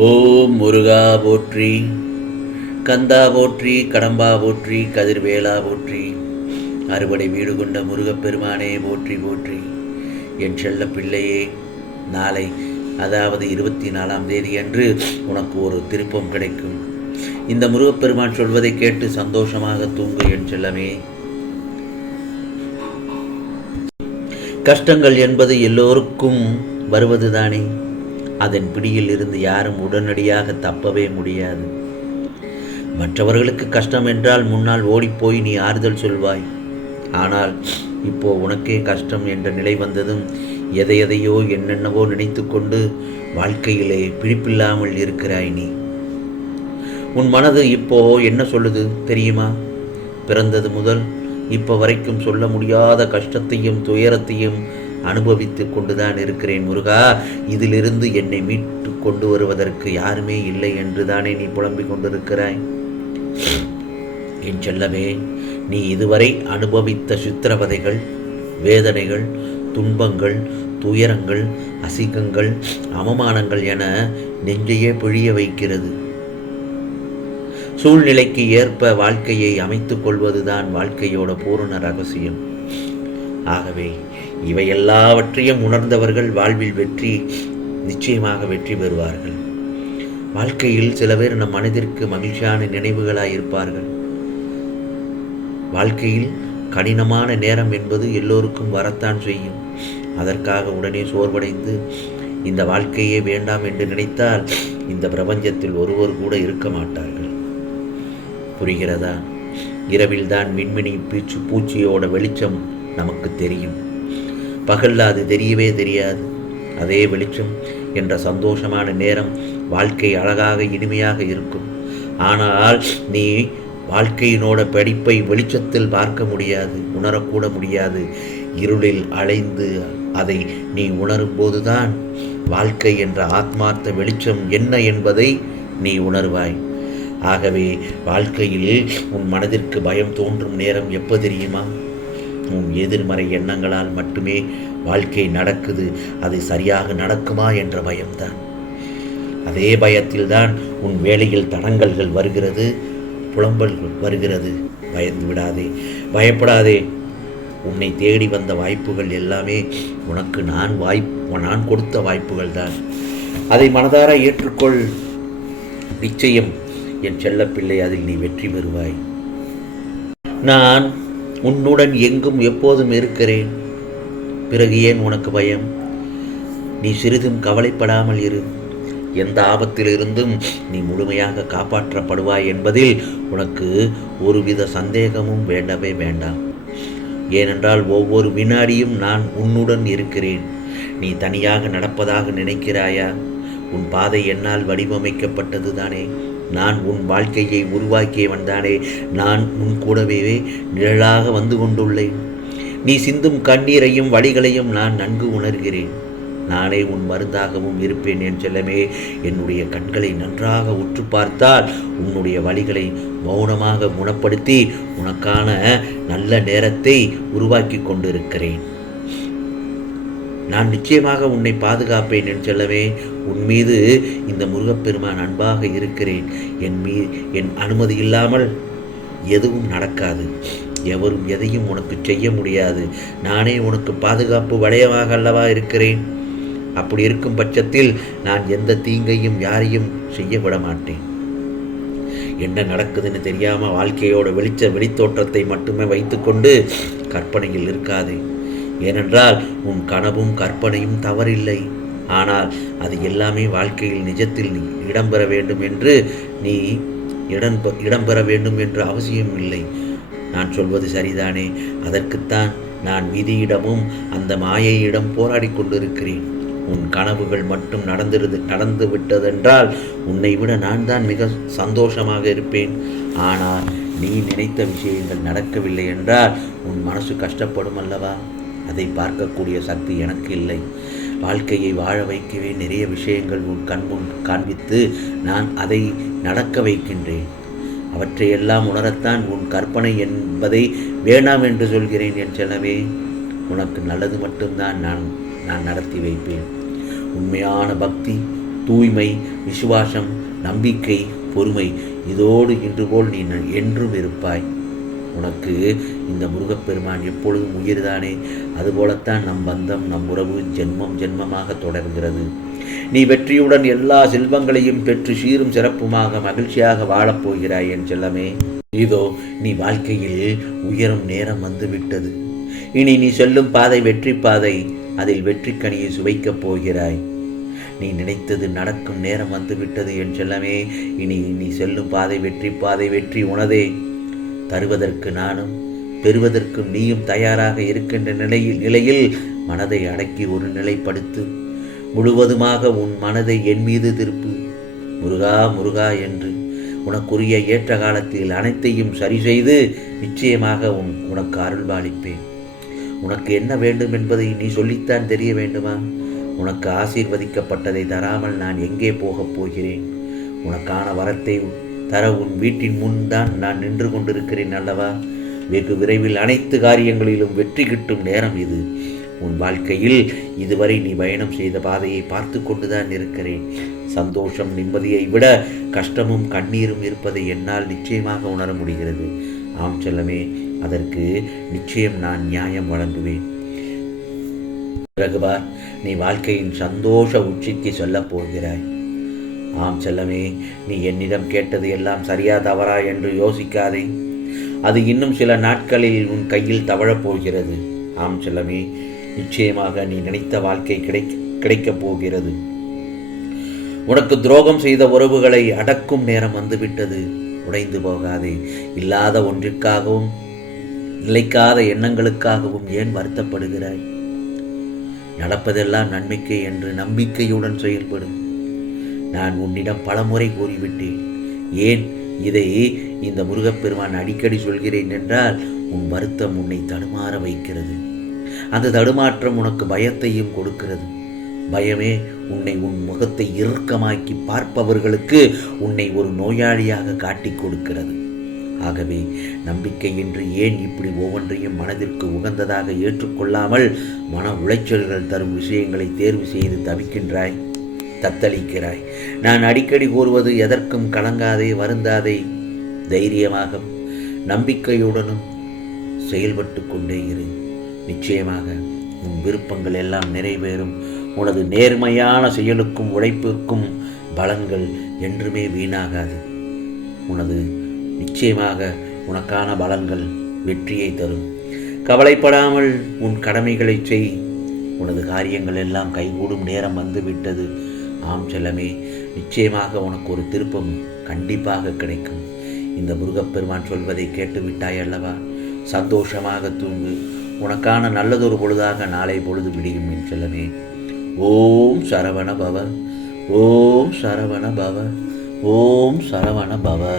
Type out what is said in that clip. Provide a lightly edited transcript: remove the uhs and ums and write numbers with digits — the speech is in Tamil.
ஓம் முருகா போற்றி, கந்தா போற்றி, கடம்பா போற்றி, கதிர்வேலா போற்றி, அறுபடை வீடு கொண்ட முருகப்பெருமானே போற்றி போற்றி. என் செல்ல பிள்ளையே, நாளை அதாவது 24ஆம் தேதி அன்று உனக்கு ஒரு திருப்பம் கிடைக்கும். இந்த முருகப்பெருமான் சொல்வதை கேட்டு சந்தோஷமாக தூங்கு என் செல்லமே. கஷ்டங்கள் என்பது எல்லோருக்கும் வருவதுதானே. அதன் பிடியில் இருந்து யாரும் உடனடியாக தப்பவே முடியாது. மற்றவர்களுக்கு கஷ்டம் என்றால் முன்னால் ஓடிப்போய் நீ ஆறுதல் சொல்வாய். ஆனால் இப்போ உனக்கே கஷ்டம் என்ற நிலை வந்ததும் எதையோ என்னென்னவோ நினைத்து கொண்டு வாழ்க்கையிலே பிடிப்பில்லாமல் இருக்கிறாய் நீ. உன் மனது இப்போ என்ன சொல்லுது தெரியுமா? பிறந்தது முதல் இப்போ வரைக்கும் சொல்ல முடியாத கஷ்டத்தையும் துயரத்தையும் அனுபவித்து கொண்டுதான் இருக்கிறேன் முருகா. இதிலிருந்து என்னை மீட்டு கொண்டு வருவதற்கு யாருமே இல்லை என்று தானே நீ புலம்பிக் கொண்டிருக்கிறாய். என் செல்லமே, நீ இதுவரை அனுபவித்த சித்திரவதைகள், வேதனைகள், துன்பங்கள், துயரங்கள், அசிங்கங்கள், அவமானங்கள் என நெஞ்சையே பிழிய வைக்கிறது. சூழ்நிலைக்கு ஏற்ப வாழ்க்கையை அமைத்துக் கொள்வதுதான் வாழ்க்கையோட பூரண ரகசியம். ஆகவே இவை எல்லாவற்றையும் உணர்ந்தவர்கள் வாழ்வில் நிச்சயமாக வெற்றி பெறுவார்கள். வாழ்க்கையில் சில பேர் நம் மனதிற்கு மகிழ்ச்சியான நினைவுகளாயிருப்பார்கள். வாழ்க்கையில் கடினமான நேரம் என்பது எல்லோருக்கும் வரத்தான் செய்யும். அதற்காக உடனே சோர்வடைந்து இந்த வாழ்க்கையே வேண்டாம் என்று நினைத்தால் இந்த பிரபஞ்சத்தில் ஒருவர் கூட இருக்க மாட்டார்கள். புரிகிறதா? இரவில்தான் மின்மினி பூச்சியோட வெளிச்சம் நமக்கு தெரியும். பகல்ல அது தெரியவே தெரியாது. அதே வெளிச்சம் என்ற சந்தோஷமான நேரம் வாழ்க்கை அழகாக இனிமையாக இருக்கும். ஆனால் நீ வாழ்க்கையினோட படிப்பை வெளிச்சத்தில் பார்க்க முடியாது, உணரக்கூட முடியாது. இருளில் அலைந்து அதை நீ உணரும் போதுதான் வாழ்க்கை என்ற ஆத்மார்த்த வெளிச்சம் என்ன என்பதை நீ உணர்வாய். ஆகவே வாழ்க்கையில் உன் மனதிற்கு பயம் தோன்றும் நேரம் எப்போ தெரியுமா? உன் எதிர்மறை எண்ணங்களால் மட்டுமே வாழ்க்கை நடக்குது, அது சரியாக நடக்குமா என்ற பயம்தான். அதே பயத்தில்தான் உன் வேலையில் தடங்கல்கள் வருகிறது, புலம்பல்கள் வருகிறது. பயந்து விடாதே, பயப்படாதே. உன்னை தேடி வந்த வாய்ப்புகள் எல்லாமே உனக்கு நான் கொடுத்த வாய்ப்புகள் தான். அதை மனதார ஏற்றுக்கொள். நிச்சயம் என் செல்லப்பிள்ளை, அதில் நீ வெற்றி பெறுவாய். நான் உன்னுடன் எங்கும் எப்போதும் இருக்கிறேன். பிறகு ஏன் உனக்கு பயம்? நீ சிறிதும் கவலைப்படாமல் இரு. எந்த ஆபத்திலிருந்தும் நீ முழுமையாக காப்பாற்றப்படுவாய் என்பதில் உனக்கு ஒருவித சந்தேகமும் வேண்டவே வேண்டாம். ஏனென்றால் ஒவ்வொரு வினாடியும் நான் உன்னுடன் இருக்கிறேன். நீ தனியாக நடப்பதாக நினைக்கிறாயா? உன் பாதை என்னால் வடிவமைக்கப்பட்டது தானே. நான் உன் வாழ்க்கையை உருவாக்கியவன் தானே. நான் உன் கூடவே நிழலாக வந்து கொண்டுள்ளேன். நீ சிந்தும் கண்ணீரையும் வழிகளையும் நான் நன்கு உணர்கிறேன். நானே உன் மருந்தாகவும் இருப்பேன் என் செல்லமே. என்னுடைய கண்களை நன்றாக உற்று பார்த்தால் உன்னுடைய வழிகளை மௌனமாக குணப்படுத்தி உனக்கான நல்ல நேரத்தை உருவாக்கி கொண்டிருக்கிறேன். நான் நிச்சயமாக உன்னை பாதுகாப்பேன் என் செல்லவே. உன் மீது இந்த முருகப்பெருமான் அன்பாக இருக்கிறேன். என் அனுமதி இல்லாமல் எதுவும் நடக்காது. எவரும் எதையும் உனக்கு செய்ய முடியாது. நானே உனக்கு பாதுகாப்பு வளையமாக அல்லவா இருக்கிறேன். அப்படி இருக்கும் பட்சத்தில் நான் எந்த தீங்கையும் யாரையும் செய்ய விட மாட்டேன். என்ன நடக்குதுன்னு தெரியாமல் வாழ்க்கையோட வெளித்தோற்றத்தை மட்டுமே வைத்துக்கொண்டு கற்பனையில் இருக்காதே. ஏனென்றால் உன் கனவும் கற்பனையும் தவறில்லை. ஆனால் அது எல்லாமே வாழ்க்கையில் நிஜத்தில் இடம்பெற வேண்டும் என்று நீ இடம்பெற வேண்டும் என்று அவசியம் இல்லை. நான் சொல்வது சரிதானே? அதற்குத்தான் நான் விதியிடமும் அந்த மாயையிடம் போராடி கொண்டிருக்கிறேன். உன் கனவுகள் மட்டும் நடந்து விட்டதென்றால் உன்னை விட நான் தான் மிக சந்தோஷமாக இருப்பேன். ஆனால் நீ நினைத்த விஷயங்கள் நடக்கவில்லை என்றால் உன் மனசு கஷ்டப்படும் அல்லவா? அதை பார்க்கக்கூடிய சக்தி எனக்கு இல்லை. வாழ்க்கையை வாழ வைக்கவே நிறைய விஷயங்கள் உன் கண்முன் காண்பித்து நான் அதை நடக்க வைக்கின்றேன். அவற்றையெல்லாம் உணரத்தான் உன் கற்பனை என்பதை வேண்டாம் என்று சொல்கிறேன் என் செல்லவே. உனக்கு நல்லது மட்டும்தான் நான் நடத்தி வைப்பேன். உண்மையான பக்தி, தூய்மை, விசுவாசம், நம்பிக்கை, பொறுமை இதோடு இன்று போல் நீ என்றும் இருப்பாய். உனக்கு இந்த முருகப்பெருமான் எப்பொழுதும் உயிர்தானே, அதுபோலத்தான் நம் பந்தம், நம் உறவு ஜென்மம் ஜென்மமாக தொடர்கிறது. நீ வெற்றியுடன் எல்லா செல்வங்களையும் பெற்று சீரும் சிறப்புமாக மகிழ்ச்சியாக வாழப்போகிறாய் என் செல்லமே. இதோ நீ வாழ்க்கையில் உயரும் நேரம் வந்துவிட்டது. இனி நீ செல்லும் பாதை வெற்றி பாதை. அதில் வெற்றி கனியை சுவைக்கப் போகிறாய். நீ நினைத்தது நடக்கும் நேரம் வந்துவிட்டது என் செல்லமே. இனி நீ செல்லும் பாதை வெற்றி பாதை. வெற்றி உனதே. தருவதற்கு நானும் பெறுவதற்கும் நீயும் தயாராக இருக்கின்ற நிலையில் மனதை அடக்கி ஒரு நிலைப்படுத்து. முழுவதுமாக உன் மனதை என் மீது திருப்பு. முருகா முருகா என்று உனக்குரிய ஏற்ற காலத்தில் அனைத்தையும் சரி செய்து நிச்சயமாக உனக்கு அருள்பாலிப்பேன். உனக்கு என்ன வேண்டும் என்பதை நீ சொல்லித்தான் தெரிய வேண்டுமா? உனக்கு ஆசீர்வதிக்கப்பட்டதை தராமல் நான் எங்கே போகப் போகிறேன்? உனக்கான வரத்தை தர உன் வீட்டின் முன் தான் நான் நின்று கொண்டிருக்கிறேன் அல்லவா? வெகு விரைவில் அனைத்து காரியங்களிலும் வெற்றி கிட்டும் நேரம் இது. உன் வாழ்க்கையில் இதுவரை நீ பயணம் செய்த பாதையை பார்த்து கொண்டுதான் இருக்கிறேன். சந்தோஷம், நிம்மதியை விட கஷ்டமும் கண்ணீரும் இருப்பதை என்னால் நிச்சயமாக உணர முடிகிறது. ஆம் செல்லமே, அதற்கு நிச்சயம் நான் நியாயம் வழங்குவேன். பிறகுபார், நீ வாழ்க்கையின் சந்தோஷ உச்சிக்கு சொல்லப் போகிறாய். ஆம் செல்லமே, நீ என்னிடம் கேட்டது எல்லாம் சரியா தவறா என்று யோசிக்காதே. அது இன்னும் சில நாட்களில் உன் கையில் தவழப் போகிறது. ஆம் செல்லமே, நிச்சயமாக நீ நினைத்த வாழ்க்கை கிடைக்கப் போகிறது. உனக்கு துரோகம் செய்த உறவுகளை அடக்கும் நேரம் வந்துவிட்டது. உடைந்து போகாதே. இல்லாத ஒன்றிற்காகவும் நிலைக்காத எண்ணங்களுக்காகவும் ஏன் வருத்தப்படுகிறாய்? நடப்பதெல்லாம் நன்மைக்கே என்று நம்பிக்கையுடன் செயல்படும். நான் உன்னிடம் பலமுறை கூறிவிட்டேன். ஏன் இதை இந்த முருகப்பெருமான் அடிக்கடி சொல்கிறேன் என்றால், உன் வருத்தம் உன்னை தடுமாற வைக்கிறது. அந்த தடுமாற்றம் உனக்கு பயத்தையும் கொடுக்கிறது. பயமே உன் முகத்தை இறுக்கமாக்கி பார்ப்பவர்களுக்கு உன்னை ஒரு நோயாளியாக காட்டிக் கொடுக்கிறது. ஆகவே நம்பிக்கையின்றி ஏன் இப்படி ஒவ்வொன்றையும் மனதிற்கு உகந்ததாக ஏற்றுக்கொள்ளாமல் மன உளைச்சல்கள் தரும் விஷயங்களை தேர்வு செய்து தவிக்கின்றாய், தத்தளிக்கிறாய்? நான் அடிக்கடி கூறுவது, எதற்கும் கலங்காதே, வருந்தாதே. தைரியமாக நம்பிக்கையுடனும் செயல்பட்டு கொண்டே இரு. நிச்சயமாக உன் விருப்பங்கள் எல்லாம் நிறைவேறும். உனது நேர்மையான செயலுக்கும் உழைப்புக்கும் பலன்கள் என்றுமே வீணாகாது. நிச்சயமாக உனக்கான பலன்கள் வெற்றியை தரும். கவலைப்படாமல் உன் கடமைகளை செய். உனது காரியங்கள் எல்லாம் கைகூடும் நேரம் வந்துவிட்டது. ஆம் செல்லமே, நிச்சயமாக உனக்கு ஒரு திருப்பம் கண்டிப்பாக கிடைக்கும். இந்த முருகப்பெருமான் சொல்வதை கேட்டு விட்டாய் அல்லவா? சந்தோஷமாக தூங்கு. உனக்கான நல்லதொரு பொழுதாக நாளை பொழுது விடியும் என் செல்லமே. ஓம் சரவண பவ, ஓம் சரவண பவ, ஓம் சரவண பவ.